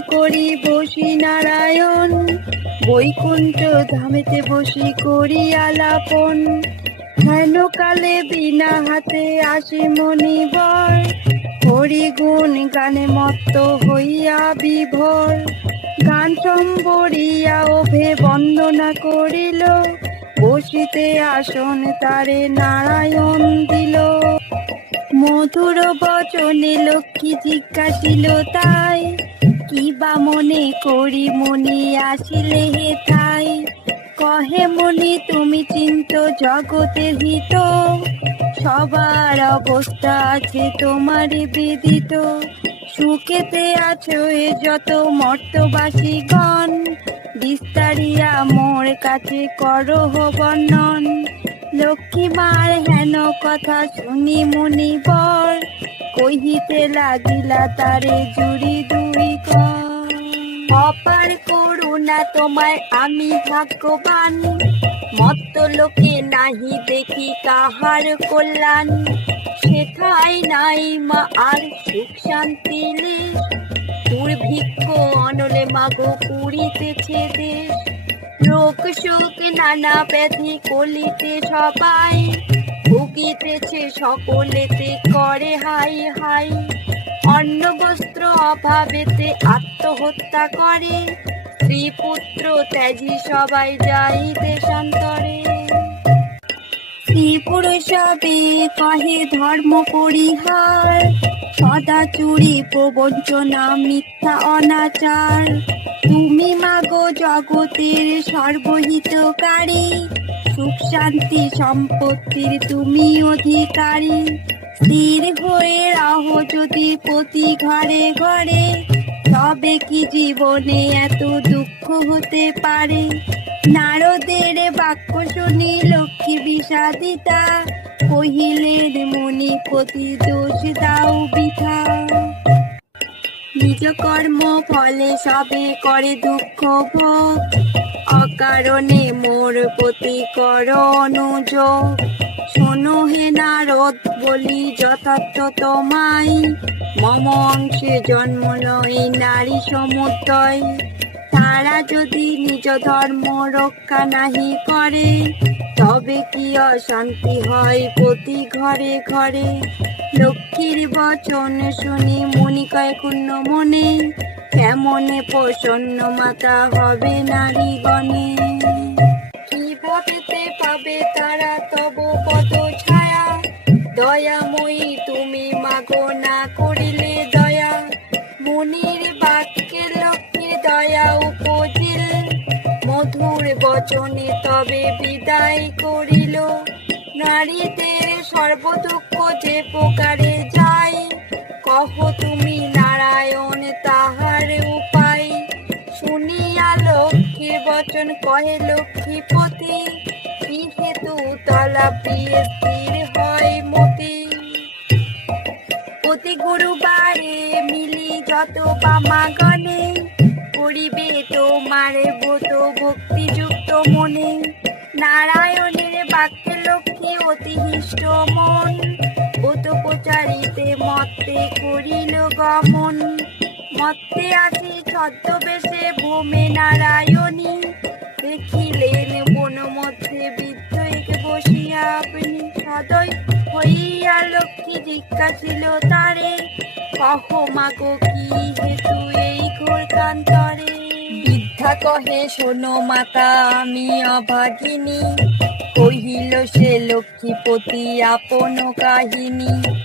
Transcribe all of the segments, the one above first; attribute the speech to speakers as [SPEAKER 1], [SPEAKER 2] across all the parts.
[SPEAKER 1] করি বসি নারায়ণ। বৈকুণ্ঠ ধামেতে বসি করি আলাপন। হেন কালে বিনা হাতে আসে মণিবর। হরি গুণ গানে মত্ত হইয়া বিভোর। গান সম্বরিয়া ওভে বন্দনা করিল। বসিতে আসন তারে নারায়ণ দিল। মধুর বচনে লক্ষ্মী জিজ্ঞাসিল, তাই কি বা মনে করি মনি আসিলে হে তাই। কহে মনি, তুমি চিন্ত জগতের হিত। সবার অবস্থা আছে তোমার বিদিত। সুখেতে আছো এ যত মর্তবাসী গণ বিস্তারিয়া মোর কাছে করহ বর্ণন। লক্ষ্মীমার হেন কথা শুনি মনি বর কহিতে লাগিলা তারে জুড়ি কর অপার করুণা তোমায়, আমি ভাগ্যবান। মত্ত লোকে নাহি দেখি কাহার কল্যাণ। সেথায় নাই মা, আর সুখ শান্তি লেশ দুর্ভিক্ষ অনলে মাগো পুরিতেছে দেশ রোগ শোক নানা ব্যাধি কলিতে সবাই। ভুগিতেছে সকলেতে, করে হাই হাই। অন্ন বস্ত্র অভাবেতে আত্মহত্যা করে। স্ত্রী পুত্র ত্যাজি সবাই যাই দেশান্তরে। স্ত্রী পুরুষ কহে ধর্ম পরিহার। সদা চুরি প্রবঞ্চনা মিথ্যা অনাচার। তুমি মাগো জগতের সর্বহিতকারী। সুখ শান্তি সম্পত্তির তুমি অধিকারী। স্থির হয়ে রাহ যদি প্রতি ঘরে ঘরে, তবে কি জীবনে এত দুঃখ হতে পারে? নারদের বাক্য শুনি লক্ষ্মী বিষাদিতা, কহিলেন মনি প্রতি দোষ দাও বৃথা। নিজ কর্ম ফলে সবে করে দুঃখ ভোগ। অকারণে মোর প্রতি কর অনুযোগ শোনো হে নারদ, বলি যথার্থ তোমায়। মম অংশে জন্ম লয়, নারী সমুদয়। তারা যদি নিজ ধর্ম রক্ষা নাহি করে, তবে কি অশান্তি হয় প্রতি ঘরে ঘরে? লক্ষ্মীর বচন শুনি মনি কয় কুণ্ণ মনে। কেমনে প্রসন্ন মাতা হবে নারীগণে কিভাবেতে পাবে তারা তব পদ ছায়া। দয়াময়ী তুমি মাগো না করিলে দয়া। মুনির বাক্যে লক্ষ্মীর দয়া উপজিল। মধুর বচনে তবে বিদায় করিল। নারীদের সর্বদুঃখ যে প্রকারে যায়, কহ তুমি নারায়ণ তাহার বচন কহে লক্ষ্মীপতি? কি হেতু তলা প্রিয় স্থির হয় মতি। প্রতি গুরুবারে মিলি যত বামাগণে করিবে তোমার ব্রত ভক্তিযুক্ত মনে। নারায়ণের বাক্যে লক্ষ্মী অতি হিষ্ট মন ব্রত প্রচারিতে মত্তে করিল গমন। মত্তে আসি ছদ্মবেশে ভূমে নারায়ণী। দেখিলেন বন মধ্যে বিদ্যৈক বসিয়া আপনি। সদয় হইয়া লক্ষ্মী জিজ্ঞাসিল তারে। কহ, মাগো, কি হেতু এই ঘোর কান্তরে? বৃদ্ধা কহে, শোনো মাতা, আমি অভাগিনী। কহিল সে লক্ষ্মীপতি, আপন কাহিনী।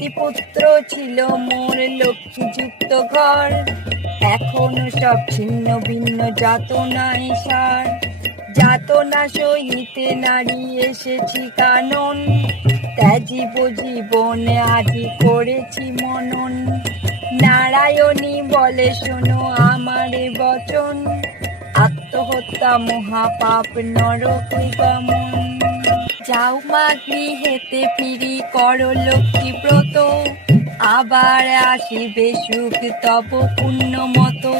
[SPEAKER 1] পতিপুত্র ছিল মোর লক্ষ্মীযুক্ত ঘর। এখন সব ছিন্ন ভিন্ন যাতনায় সার যাতনা সহিতে নারী এসেছি কানন। ত্যাজিব জীবন আজি করেছি মনন। নারায়ণী বলে, শোনো আমার বচন। আত্মহত্যা মহাপাপ নরকে গমন। যাও মা গৃহেতে ফিরি কর লক্ষ্মী ব্রত। আবার আসিবে সুখ তব পুণ্য মতো।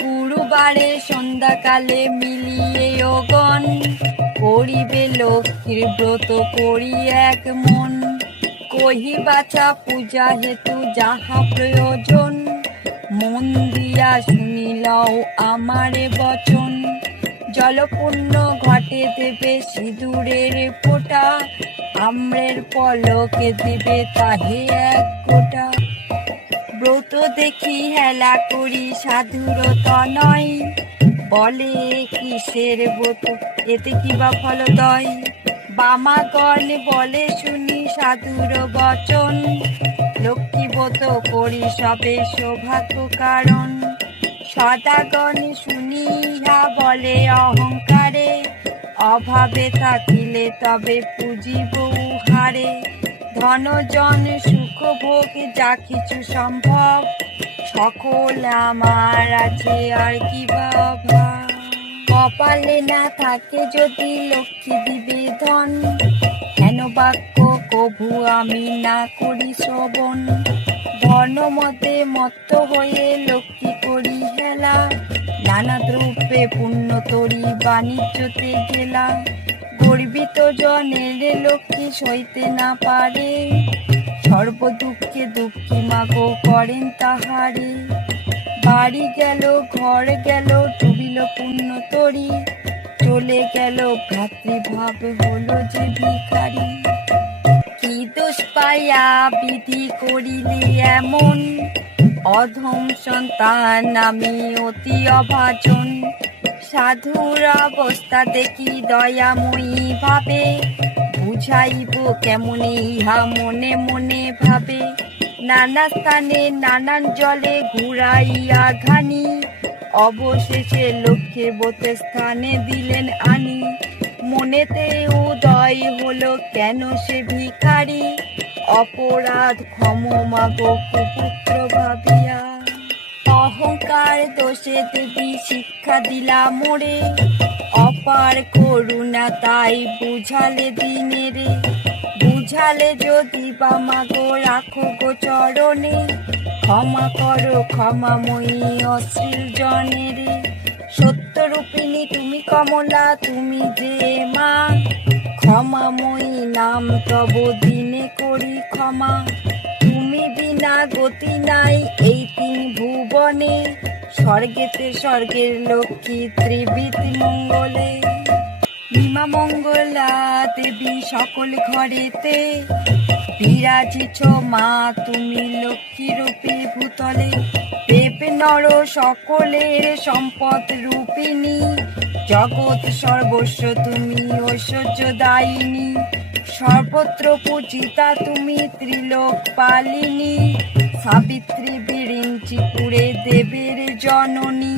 [SPEAKER 1] গুরুবারে সন্ধ্যাকালে মিলিয়ে অগণ। করিবে লক্ষ্মীর ব্রত করি এক মন। বহি বাছা পূজা হেতু যাহা প্রয়োজন। মন দিয়া শুনিলাও আমারে বচন। জলপূর্ণ ঘটে দেবে সিঁদুরের ফোঁটা, আম্রের পলকে দেবে তাহে এক গোটা। ব্রত দেখি হেলা করি সাধুরতা নয়, বলে কিসের ব্রত, এতে কি বা ফলদয় বামাগণ বলে শুনি সাধুর বচন, লক্ষ্মী ব্রত করি সবে সৌভাগ্য কারণ। সদাগণ শুনিয়া বলে অহংকারে, অভাবে থাকিলে তবে পুজিব হারে ধনজন সুখ ভোগ যা কিছু সম্ভব, সকল আমার আছে আর কি বা অভাব? কপালে না থাকে যদি লক্ষ্মী দিবে ধন কেন বাক্য কভু আমি না করি শ্রবণ ধর্ম মতে মত্ত হয়ে লক্ষ্মী করি হেলা। নানা দ্রব্যে পুণ্য তরি বাণিজ্যতে গেলা। গর্বিত জনের লক্ষ্মী সইতে না পারে। সর্ব দুঃখে মাগো করেন তাহারে। বাড়ি গেল, ঘর গেল, ডুবিল পুণ্য তরি। চলে গেল, ভ্রাতৃভাব হলো যে ভিখারি। পাইয়া বিধি করিলে এমন। অধম সন্তান আমি অতি অভাজন। সাধুর অবস্থা দেখি দয়াময়ী ভাবে। বুঝাইব কেমন ইহা মনে মনে ভাবে। নানা স্থানে নানান জলে ঘুরাইয়া ঘানি। অবশেষে লক্ষ্যে বোতে স্থানে দিলেন আনি। মনেতে উদয় হলো কেন সে ভিখারি? অপরাধ ক্ষম মাগো কুপুত্র ভাবিয়া। অহংকার দোষে দেবী শিক্ষা দিলা মোরে। অপার করুণা তাই বুঝালে দিনে রে বুঝালে যদি বা মাগো রাখো গো চরণে। ক্ষমা করো ক্ষমাময়ী অশ্লীল জনে রে সত্যরূপিণী তুমি কমলা, তুমি যে মা। ক্ষমাময়ী নাম তব দিনে করি ক্ষমা। তুমি বিনা গতি নাই এই তিন ভুবনে। স্বর্গেতে স্বর্গের লক্ষ্মী ত্রিবিতি মঙ্গলে। ভীমা মঙ্গলা দেবী সকল ঘরেতে। বিরাজিছ মা, তুমি লক্ষ্মী রূপী ভূতলে। দেব নর সকলের সম্পদ রূপিণী। জগৎ সর্বস্ব, তুমি ঐশ্বর্য দায়িনী সর্বত্র পূজিতা, তুমি ত্রিলোক পালিনী। সাবিত্রী বিরিঞ্চিপুরে দেবের জননী।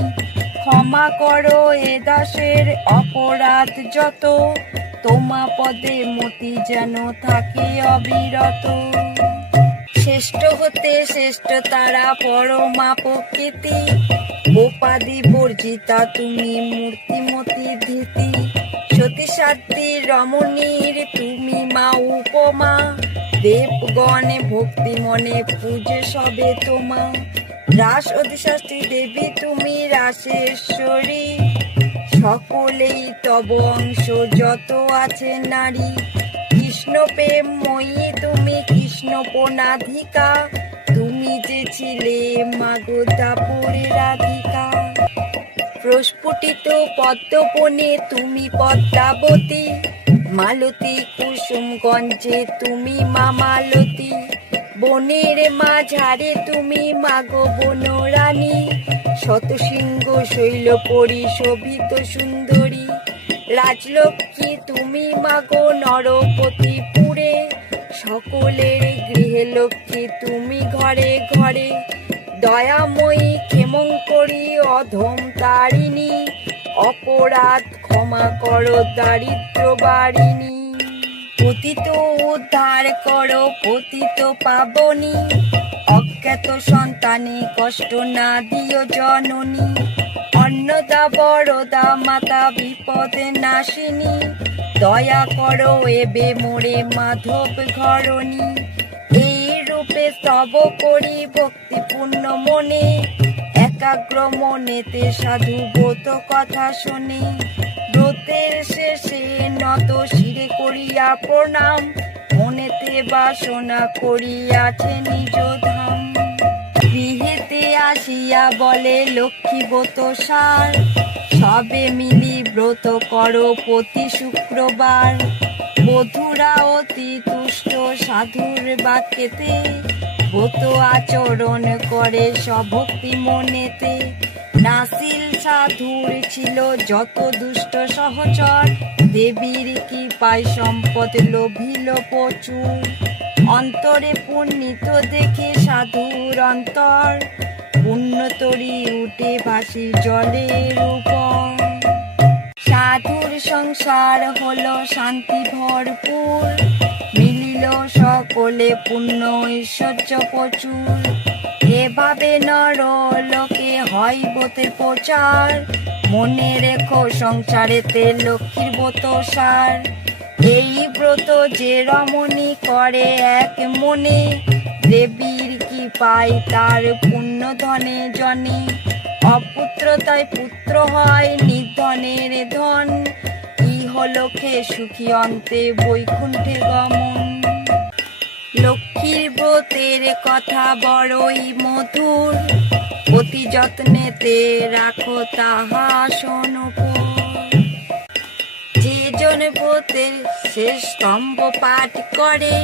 [SPEAKER 1] ক্ষমা করো এ দাসের অপরাধ যত। তোমা পদে মতি যেন থাকে অবিরত। শ্রেষ্ঠ হতে শ্রেষ্ঠ তারা পরমা প্রকৃতি। উপাধি বর্জিতা তুমি মূর্তিমতি ধীতি। সতী সাত্রী রমণীর তুমি মা উপমা। দেবগণে ভক্তি মনে পূজে সবে তোমা। রাস অধিশাস্ত্রী দেবী তুমি রাসেশ্বরী। সকলেই তব অংশ, যত আছে নারী। কৃষ্ণ প্রেম মই তুমি কৃষ্ণ পনাধিকা তুমি যে ছিলে মাগো দাপুরে রাধিকা। প্রস্ফুটিত পদ্মবনে তুমি পদ্মাবতী, মালতী কুসুমগঞ্জে তুমি মা মালতী। বনের মাঝারে তুমি মাগো বনরানী শতসিংহ শৈল পরি শোভিত সুন্দরী। রাজলক্ষ্মী তুমি মাগো নরপতি পুরে সকলের গৃহে লক্ষ্মী, তুমি ঘরে ঘরে। দয়াময়ী ক্ষেমঙ্করী অধম তারিণী। অপরাধ ক্ষমা করো, দারিদ্র বারিণী। পতিত উদ্ধার করো, পতিত পাবনি। অজ্ঞাত সন্তানে কষ্ট না দিও জননী। অন্নদা বড়দা মাতা বিপদে নাশিনী। দয়া করো এবে মোরে মাধব ঘরণী। এই রূপে স্তব করি ভক্তিপূর্ণ মনে। একাগ্র মনেতে সাধু ব্রত কথা শোনে। ব্রতের শেষে নত শিরে করিয়া প্রণাম। মনেতে বাসনা করিয়াছে নিজ ধাম। আসিয়া বলে, লক্ষ্মী ব্রত সার। সবে মিলি ব্রত করো প্রতি শুক্রবার। বধুরা অতি তুষ্ট সাধুর বাক্যেতে, ব্রত আচরণ করে সভক্তি মনেতে। নাসিল সাধুর ছিল যত দুষ্ট সহচর, দেবীর কি পায় সম্পদ লোভিল প্রচুর। অন্তরে পুণ্যিত দেখে সাধুর অন্তর পুণ্যতরি উঠে ভাসি জলের উপর। সাধুর সংসার হলো শান্তি ভরপুর। মিলিল সকলে পুণ্য ঐশ্বর্য প্রচুর। এভাবে নর লোকে হয় বোতের প্রচার। মনে রেখো সংসারেতে লক্ষ্মীর ব্রত সার। এই ব্রত যে রমণী করে এক মনে দেবীর পায় তার পুণ্য ধনে জনে। অপুত্রতায় পুত্র হয় নির্ধনের ধন। ইহলোকে সুখী অন্তে বৈকুণ্ঠে গমন। লক্ষ্মীর ব্রতের কথা বড়ই মধুর। অতি যত্নেতে রাখো তাহা শোনপুর যে জন ব্রতের শেষ স্তম্ভ পাঠ করে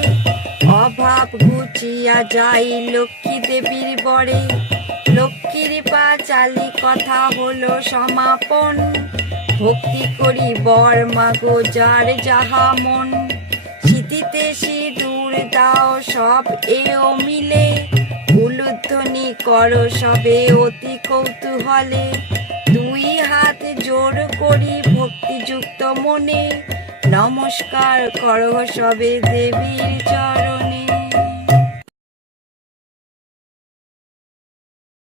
[SPEAKER 1] অভাব ঘুচিয়া যাই, লক্ষ্মী দেবীর বরে। লক্ষ্মীর পাঁচালি কথা হলো সমাপন। ভক্তি করি বর মাগো, যার যাহা মন। স্মৃতিতে সিঁদুর দাও, সব এও মিলে। উলুধ্বনি করো, সবে অতি কৌতূহলে। দুই হাত জোর করি ভক্তিযুক্ত মনে। নমস্কার করো সবে দেবীর চরণে।